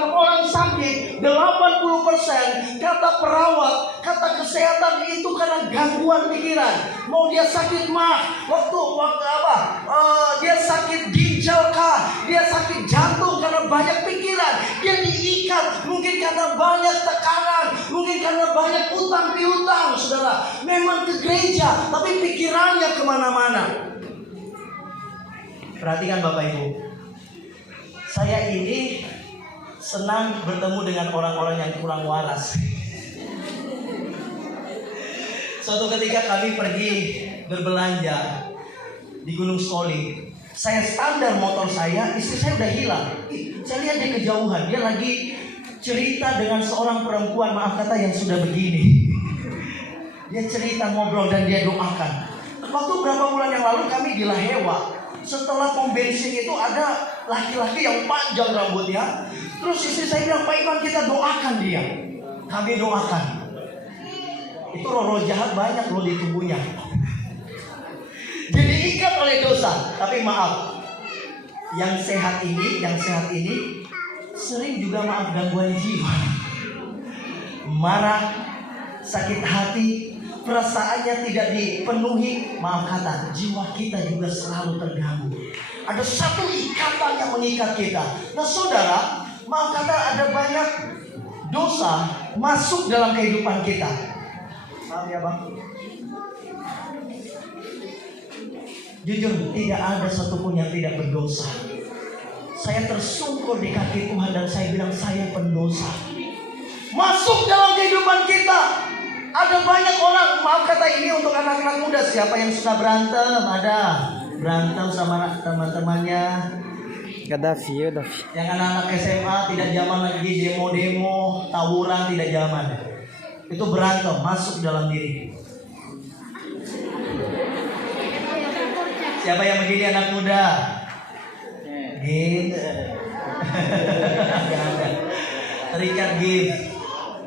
orang sakit 80% kata perawat, kata kesehatan itu karena gangguan pikiran. Mau dia sakit mah, waktu apa? Dia sakit ginjal kah? Dia sakit jantung karena banyak pikiran. Dia diikat, mungkin karena banyak tekanan, mungkin karena banyak utang piutang, saudara. Memang ke gereja, tapi pikirannya kemana-mana. Perhatikan Bapak Ibu, saya ini senang bertemu dengan orang-orang yang kurang waras. Suatu ketika kami pergi berbelanja di Gunung Stoli. Saya standar motor saya, istri saya udah hilang. Saya lihat dia kejauhan, dia lagi cerita dengan seorang perempuan, maaf kata, yang sudah begini. Dia cerita, ngobrol, dan dia doakan. Waktu berapa bulan yang lalu kami di Lahewa. Setelah pom bensin itu ada laki-laki yang panjang rambutnya. Terus istri saya bilang, Pak Ivan, kita doakan dia. Kami doakan. Itu roh-roh jahat banyak loh di tubuhnya. Jadi ikat oleh dosa. Tapi maaf, yang sehat ini sering juga maaf gangguan jiwa. Marah, sakit hati, perasaannya tidak dipenuhi, maaf kata, jiwa kita juga selalu terganggu. Ada satu ikatan yang mengikat kita. Nah saudara, maaf kata, ada banyak dosa masuk dalam kehidupan kita. Maaf ya Bang. Jujur, tidak ada satupun yang tidak berdosa. Saya tersungkur di kaki Tuhan dan saya bilang, saya pendosa. Masuk dalam kehidupan kita. Ada banyak orang, maaf kata, ini untuk anak-anak muda. Siapa yang suka berantem? Ada. Berantem sama teman-temannya. Gaddafi. Yang anak-anak SMA tidak zaman lagi demo-demo, tawuran tidak zaman. Itu berantem, masuk dalam diri. Siapa yang begini anak muda? Gitu. Terikat gitu.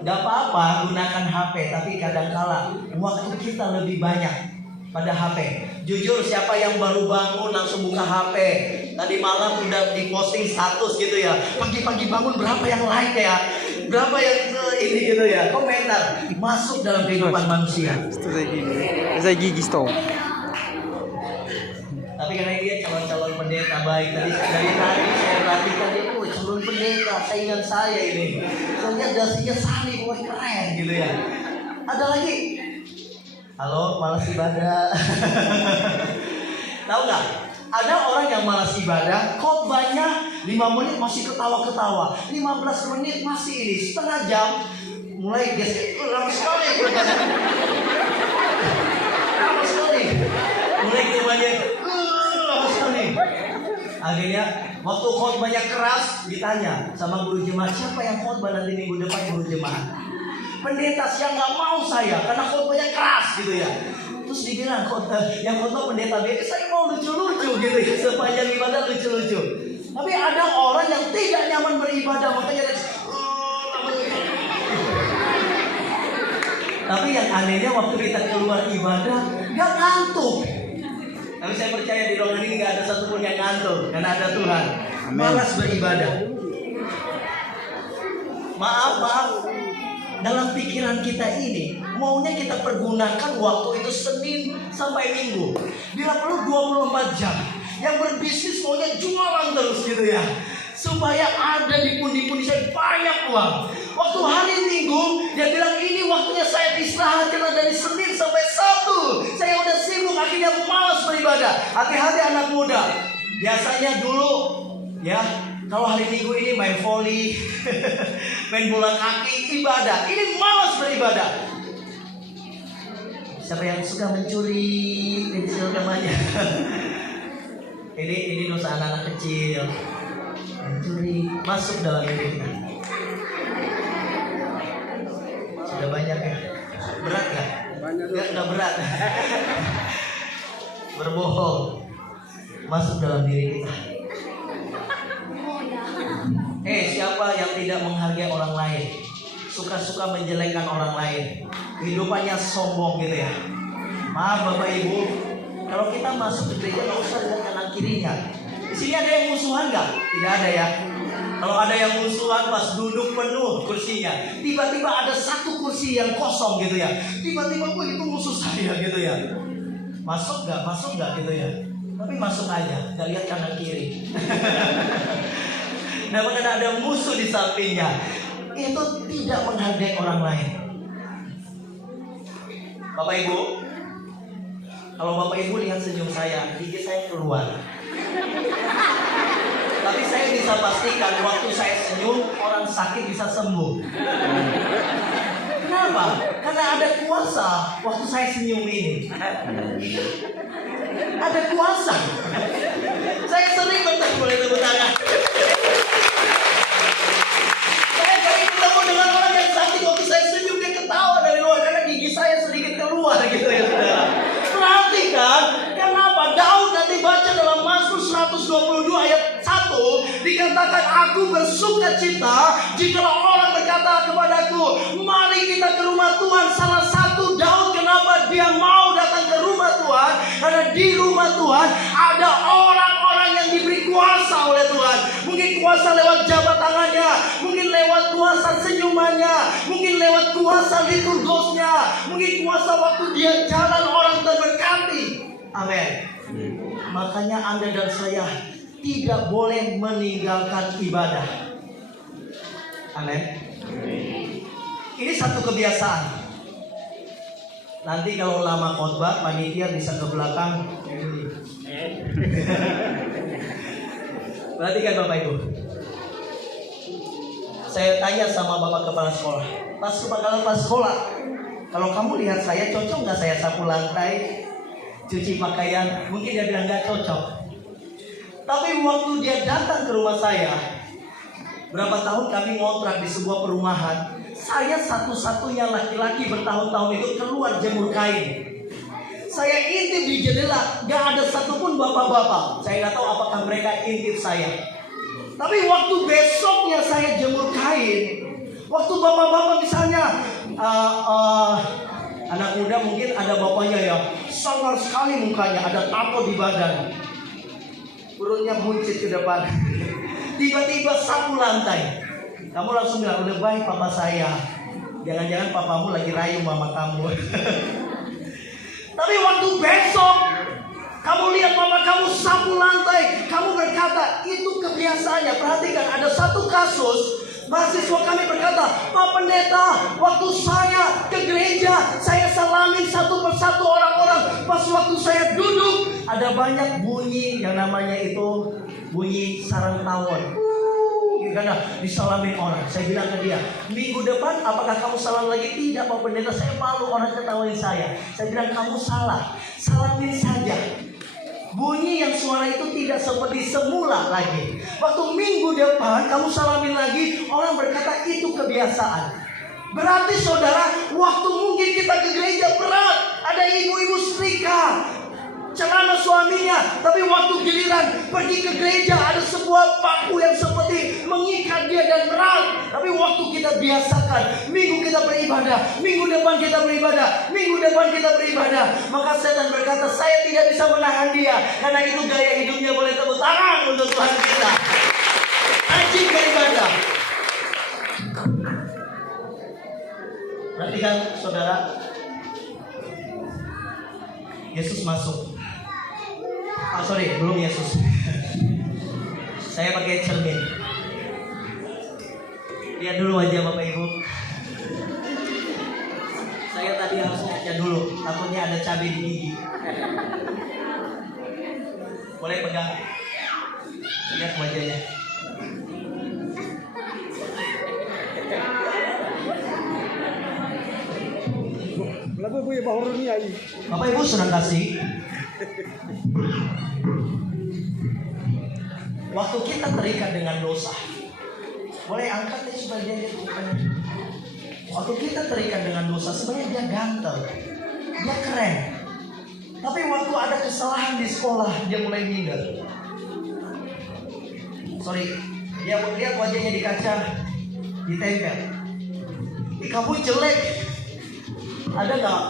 Gak apa-apa gunakan HP, tapi kadang-kala waktu kita lebih banyak pada HP. Jujur, siapa yang baru bangun langsung buka HP? Tadi malam udah diposting status gitu ya. Pagi-pagi bangun berapa yang like ya? Berapa yang ini gitu ya? Komentar. Masuk dalam kehidupan manusia. Saya gigis toh. Tapi karena dia calon-calon pendeta baik, dari tadi saya perhatikan dia, calon pendeta, saingan saya ini. Saya lihat dasinya salib, wah keren gitu ya. Ada lagi, halo, malas ibadah. Tahu nggak? Ada orang yang malas ibadah, khotbahnya 5 menit masih ketawa-ketawa, 15 menit masih ini, setengah jam mulai gesek, lama sekali, lama sekali, mulai kemudian. Akhirnya waktu khotbahnya keras, ditanya sama guru jemaat, siapa yang khotbah nanti minggu depan guru jemaat? Pendeta siang nggak mau saya karena khotbahnya keras gitu ya. Terus dibilang yang khotbah pendeta BK, saya mau lucu-lucu gitu ya, sepanjang ibadah lucu-lucu. Tapi ada orang yang tidak nyaman beribadah, makanya tapi yang anehnya waktu kita keluar ibadah nggak ngantuk. Tapi saya percaya di ruangan ini gak ada satupun yang ngantuk, karena ada Tuhan. Malas beribadah. Maaf, dalam pikiran kita ini maunya kita pergunakan waktu itu Senin sampai Minggu. Bila perlu 24 jam. Yang berbisnis maunya jualan terus gitu ya, supaya ada di pundi-pundi saya banyak uang. Waktu hari Minggu dia bilang, ini waktunya saya istirahat karena dari Senin sampai Sabtu saya udah sibuk, akhirnya malas beribadah. Hati-hati anak muda. Biasanya dulu ya, kalau hari Minggu ini main voli, main bola kaki, ibadah. Ini malas beribadah. Siapa yang suka mencuri pensil namanya? Ini dosa anak-anak kecil. Mencuri masuk dalam diri kita. Sudah banyak ya. Berat gak? Nggak berat. Berbohong masuk dalam diri kita. Siapa yang tidak menghargai orang lain, suka-suka menjelekkan orang lain, kehidupannya sombong gitu ya. Maaf Bapak Ibu, kalau kita masuk ke gereja nggak usah lihat kanan kirinya. Di sini ada yang musuhan nggak? Tidak ada ya. Kalau ada yang musuhan pas duduk penuh kursinya, tiba-tiba ada satu kursi yang kosong gitu ya. Tiba-tiba itu musuh saya gitu ya. Masuk nggak gitu ya. Tapi masuk aja, nggak lihat kanan kiri. Nah, karena ada musuh di sampingnya, itu tidak menghargai orang lain. Bapak Ibu, kalau Bapak Ibu lihat senyum saya, gigi saya keluar. Tapi saya bisa pastikan waktu saya senyum, orang sakit bisa sembuh. Kenapa? Karena ada kuasa waktu saya senyum ini. Ada kuasa. Saya sering bertemu, boleh tepuk tangan. Saya sering bertemu dengan orang yang sakit, waktu saya senyum dia ketawa dari luar karena gigi saya sedikit keluar gitu ya saudara. Perhatikan, kenapa Daud nanti baca dalam Mazmur 122 ayat 1 dikatakan, aku bersuka cita jikalau orang berkata kepadaku, mari kita ke rumah Tuhan. Salah satu Daud kenapa dia mau datang ke rumah Tuhan, karena di rumah Tuhan ada orang-orang yang diberi kuasa oleh Tuhan. Mungkin kuasa lewat jabat tangannya, mungkin lewat kuasa senyumannya, mungkin lewat kuasa liturgosnya, mungkin kuasa waktu dia jalan orang terberkati. Amin. Makanya Anda dan saya tidak boleh meninggalkan ibadah. Amin. Ini satu kebiasaan. Nanti kalau lama khotbah, panitia bisa ke belakang. Perhatikan Bapak Ibu. Saya tanya sama Bapak Kepala Sekolah, Pas Kepala Sekolah, kalau kamu lihat saya cocok nggak saya sapu lantai, cuci pakaian? Mungkin dia bilang nggak cocok. Tapi waktu dia datang ke rumah saya, berapa tahun kami ngontrak di sebuah perumahan, saya satu-satunya laki-laki bertahun-tahun itu keluar jemur kain. Saya intip di jendela, gak ada satupun bapak-bapak. Saya gak tahu apakah mereka intip saya. Tapi waktu besoknya saya jemur kain, waktu bapak-bapak misalnya anak muda mungkin ada bapaknya ya, sangar sekali mukanya, ada tato di badan, perutnya buncit ke depan. Tiba-tiba sapu lantai. Kamu langsung bilang, udah baik papa saya. Jangan-jangan papamu lagi rayu mama kamu. Tapi waktu besok kamu lihat mama kamu sapu lantai, kamu berkata, itu kebiasaannya. Perhatikan, ada satu kasus mahasiswa kami berkata, Pak Pendeta, waktu saya ke gereja, saya salamin satu persatu orang-orang. Pas waktu saya duduk, ada banyak bunyi yang namanya itu bunyi sarang tawon. Karena disalamin orang. Saya bilang ke dia, minggu depan apakah kamu salam lagi? Tidak Pak Pendeta, saya malu orang ketawain saya. Saya bilang, kamu salah, salamin saja. Bunyi yang suara itu tidak seperti semula lagi. Waktu minggu depan kamu salamin lagi, orang berkata itu kebiasaan. Berarti saudara, waktu mungkin kita ke gereja berat, ada ibu-ibu setrika, celana suaminya, tapi waktu giliran pergi ke gereja ada sebuah paku yang seperti mengikat dia dan berat. Tapi waktu kita biasakan, minggu kita beribadah, minggu depan kita beribadah, minggu depan kita beribadah, maka setan berkata, saya tidak bisa menahan dia, karena itu gaya hidupnya. Boleh tepuk tangan untuk Tuhan kita. Rajin beribadah. Perhatikan saudara, Yesus masuk. Belum Yesus. Saya pakai cermin. Lihat dulu wajah Bapak Ibu. Saya tadi harus ngaca dulu, takutnya ada cabai di gigi. Boleh pegang. Lihat wajahnya. Bapak Ibu senang kasih. Waktu kita terikat dengan dosa, boleh angkat ya supaya dia lihat mukanya. Waktu kita terikat dengan dosa, sebenarnya dia ganteng, dia keren. Tapi waktu ada kesalahan di sekolah, dia mulai minder. Dia lihat wajahnya di kaca, ditempel. Kamu jelek. Ada nggak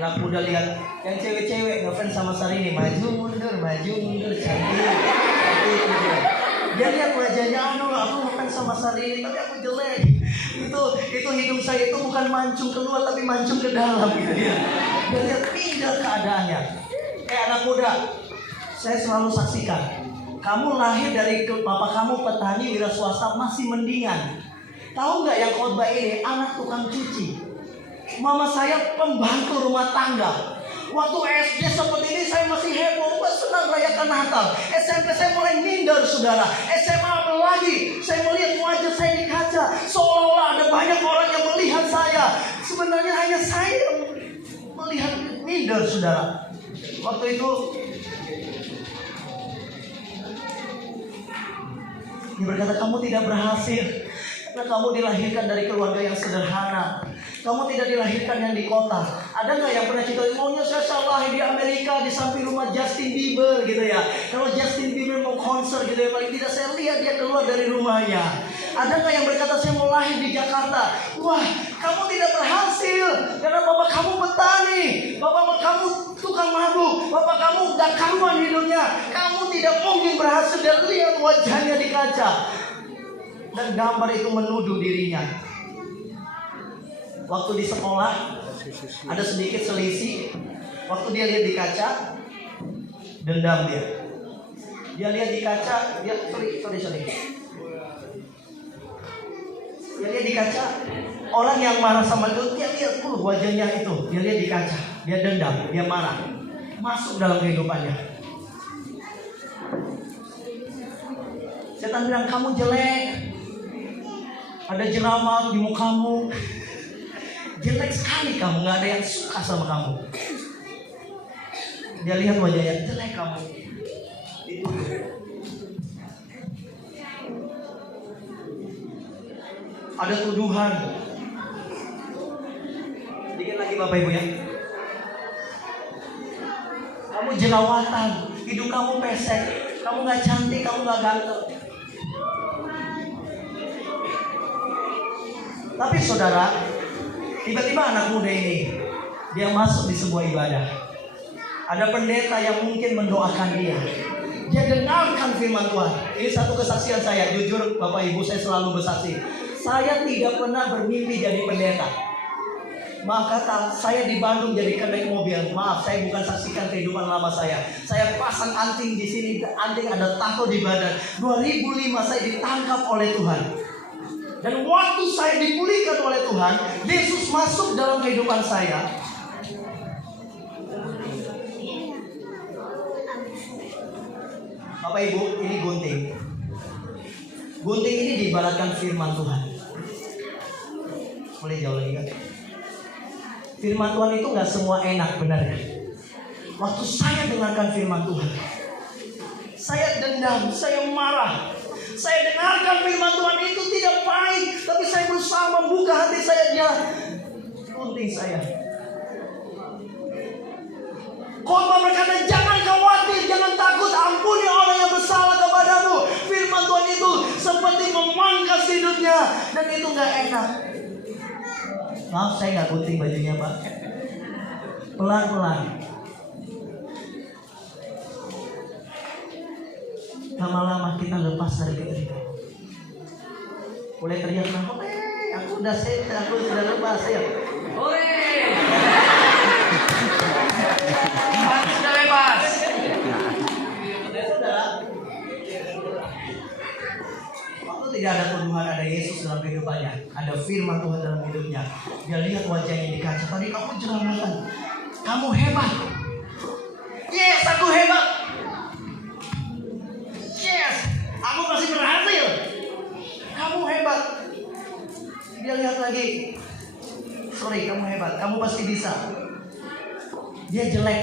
anak muda lihat yang cewek-cewek ngefans sama Sarini, maju mundur, cantik gitu. Dia lihat wajahnya, aduh aku makan sama Sari tapi aku jelek. Itu hidung saya itu bukan mancung keluar tapi mancung ke dalam gitu dia. Dia lihat pindah keadaannya. Anak muda, saya selalu saksikan. Kamu lahir dari bapak kamu petani wira swasta masih mendingan. Tahu nggak yang khotbah ini anak tukang cuci. Mama saya pembantu rumah tangga. Waktu SD seperti ini saya masih heboh, senang rayakan Natal. SMP saya mulai minder saudara. SMA apalagi, saya melihat wajah saya di kaca. Seolah-olah ada banyak orang yang melihat saya. Sebenarnya hanya saya yang melihat minder saudara. Waktu itu dia berkata, kamu tidak berhasil karena kamu dilahirkan dari keluarga yang sederhana. Kamu tidak dilahirkan yang di kota. Ada nggak yang pernah cerita, maunya saya lahir di Amerika di samping rumah Justin Bieber gitu ya. Kalau Justin Bieber mau konser gitu ya, paling tidak saya lihat dia keluar dari rumahnya. Ada nggak yang berkata saya mau lahir di Jakarta? Wah, kamu tidak berhasil karena bapak kamu petani, bapak kamu tukang mabuk, bapak kamu gak karuan hidupnya. Kamu tidak mungkin berhasil. Dan lihat wajahnya di kaca. Dan gambar itu menuduh dirinya. Waktu di sekolah ada sedikit selisih. Waktu dia lihat di kaca, dendam dia. Dia lihat di kaca, dia sorry. Dia lihat di kaca, orang yang marah sama dia lihat wajahnya itu. Dia lihat di kaca, dia dendam, dia marah. Masuk dalam kehidupannya. Setan bilang kamu jelek. Ada jerawat di mukamu. Jelek sekali kamu, gak ada yang suka sama kamu. Dia lihat wajahnya, jelek kamu. Itu. Ada tuduhan. Dikit lagi Bapak Ibu ya. Kamu jerawatan, hidung kamu pesek, kamu gak cantik, kamu gak ganteng. Tapi saudara, tiba-tiba anak muda ini dia masuk di sebuah ibadah. Ada pendeta yang mungkin mendoakan dia. Dia dengarkan firman Tuhan. Ini satu kesaksian saya. Jujur Bapak Ibu, saya selalu bersaksi. Saya tidak pernah bermimpi jadi pendeta. Maaf kata, saya di Bandung jadi naik mobil. Maaf, saya bukan saksikan kehidupan lama saya. Saya pasang anting di sini, anting ada tato di badan. 2005 saya ditangkap oleh Tuhan. Dan waktu saya dipulihkan oleh Tuhan, Yesus masuk dalam kehidupan saya. Bapak Ibu, ini gunting. Gunting ini diibaratkan firman Tuhan. Boleh jauh lagi kan? Firman Tuhan itu gak semua enak, benar ya? Waktu saya dengarkan firman Tuhan, saya dendam, saya marah. Saya dengarkan firman Tuhan itu tidak baik, tapi saya berusaha membuka hati saya. Dia gunting saya. Khotbah berkata, jangan khawatir, jangan takut, ampuni orang yang bersalah kepadamu. Firman Tuhan itu seperti memangkas hidupnya, dan itu gak enak. Maaf, saya gak gunting bajunya Pak. Pelan-pelan. Lama-lama kita lepas dari keterikatan. Boleh teriak nama, aku udah set, aku sudah lepas ya. Aku sudah lepas. Saudara, waktu tidak ada tuduhan, ada Yesus dalam kehidupannya, ada firman Tuhan dalam hidupnya. Dia lihat wajahnya di kaca. Tadi kamu jerawatan, kamu hebat. Yes, aku hebat. Yes, aku masih berhasil. Kamu hebat. Dia lihat lagi. Sorry, kamu hebat. Kamu pasti bisa. Dia jelek.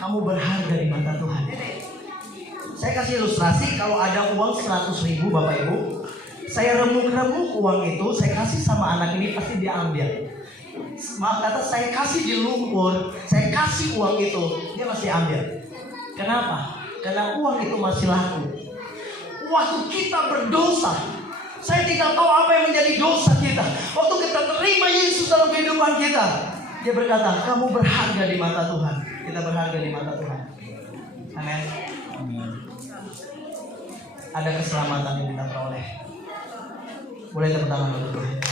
Kamu berharga di mata Tuhan. Saya kasih ilustrasi. Kalau ada uang 100.000 Bapak Ibu, saya remuk-remuk uang itu, saya kasih sama anak ini, pasti dia ambil. Maaf kata, saya kasih di lumpur, saya kasih uang itu, dia masih ambil. Kenapa? Karena uang itu masih laku. Waktu kita berdosa, saya tidak tahu apa yang menjadi dosa kita. Waktu kita terima Yesus dalam kehidupan kita, dia berkata, kamu berharga di mata Tuhan. Kita berharga di mata Tuhan. Amin. ada keselamatan yang kita peroleh. Boleh tepuk tangan untuk Tuhan.